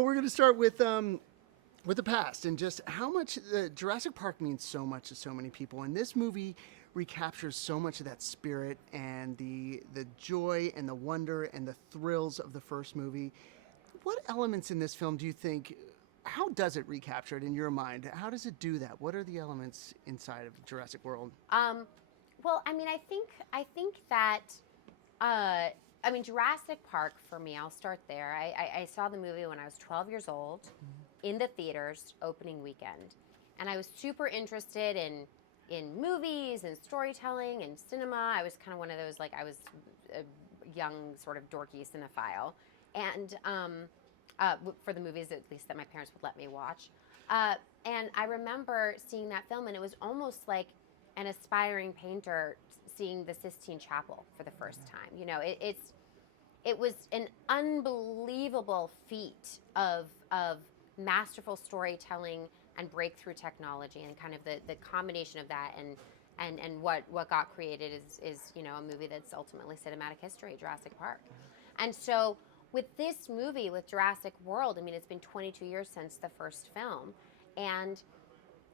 Well, we're going to start with the past and just how much Jurassic Park means so much to so many people. And this movie recaptures so much of that spirit and the joy and the wonder and the thrills of the first movie. What elements in this film do you think? How does it recapture it in your mind? How does it do that? What are the elements inside of Jurassic World? Well, I mean, I think that I mean, Jurassic Park for me. I'll start there. I saw the movie when I was 12 years old, in the theaters opening weekend, and I was super interested in movies and storytelling and cinema. I was kind of one of those, like, I was a young sort of dorky cinephile, and for the movies at least that my parents would let me watch. And I remember seeing that film, and it was almost like an aspiring painter seeing the Sistine Chapel for the first time. You know, it was an unbelievable feat of masterful storytelling and breakthrough technology, and kind of the combination of that and what got created is you know, a movie that's ultimately cinematic history, Jurassic Park. And so with this movie, with Jurassic World, I mean, it's been 22 years since the first film, and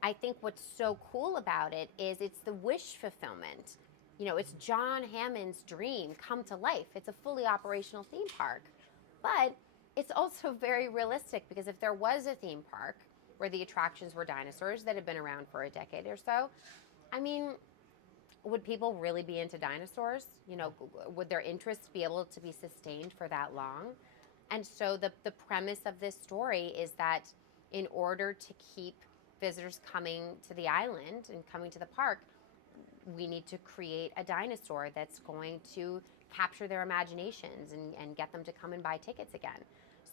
I think what's so cool about it is it's the wish fulfillment. You know, it's John Hammond's dream come to life. It's a fully operational theme park. But it's also very realistic, because if there was a theme park where the attractions were dinosaurs that had been around for a decade or so, I mean, would people really be into dinosaurs? You know, would their interest be able to be sustained for that long? And so the premise of this story is that in order to keep visitors coming to the island and coming to the park, we need to create a dinosaur that's going to capture their imaginations and get them to come and buy tickets again.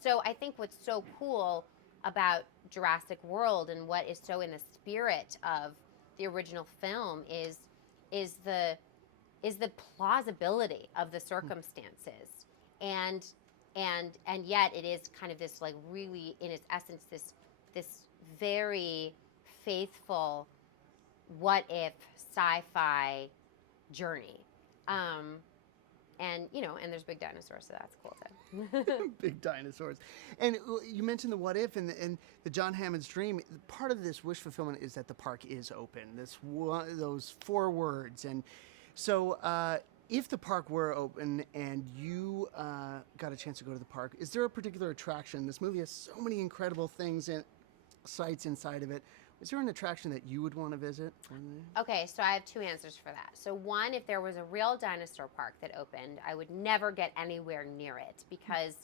So I think what's so cool about Jurassic World and what is so in the spirit of the original film is the plausibility of the circumstances, and yet it is kind of this, like, really in its essence, this very faithful what if sci-fi journey. And you know, and there's big dinosaurs, so that's cool too. Big dinosaurs. And you mentioned the what if and the John Hammond's dream. Part of this wish fulfillment is that the park is open. Those four words. And so if the park were open and you got a chance to go to the park, is there a particular attraction? This movie has so many incredible things and sites inside of it. Is there an attraction that you would want to visit? Okay, so I have two answers for that. So one, if there was a real dinosaur park that opened, I would never get anywhere near it, because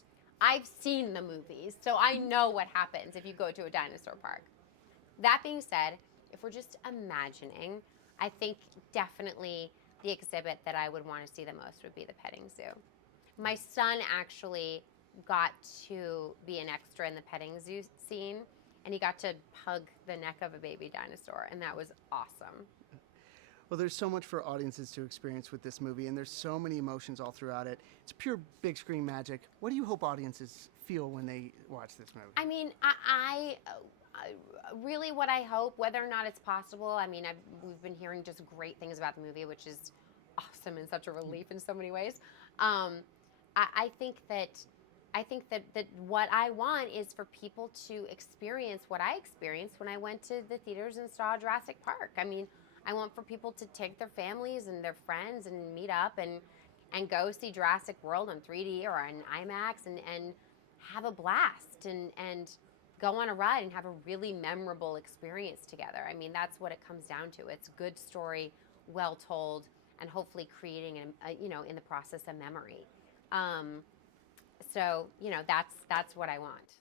I've seen the movies, so I know what happens if you go to a dinosaur park. That being said, if we're just imagining, I think definitely the exhibit that I would want to see the most would be the petting zoo. My son actually got to be an extra in the petting zoo scene, and he got to hug the neck of a baby dinosaur, and that was awesome. Well, there's so much for audiences to experience with this movie, and there's so many emotions all throughout it. It's pure big screen magic. What do you hope audiences feel when they watch this movie? I mean, I really, what I hope, whether or not it's possible, I mean, we've been hearing just great things about the movie, which is awesome and such a relief in so many ways. I think that what I want is for people to experience what I experienced when I went to the theaters and saw Jurassic Park. I mean, I want for people to take their families and their friends and meet up and go see Jurassic World on 3D or on IMAX and have a blast and go on a ride and have a really memorable experience together. I mean, that's what it comes down to. It's good story, well told, and hopefully creating, in the process, a memory. So, that's what I want.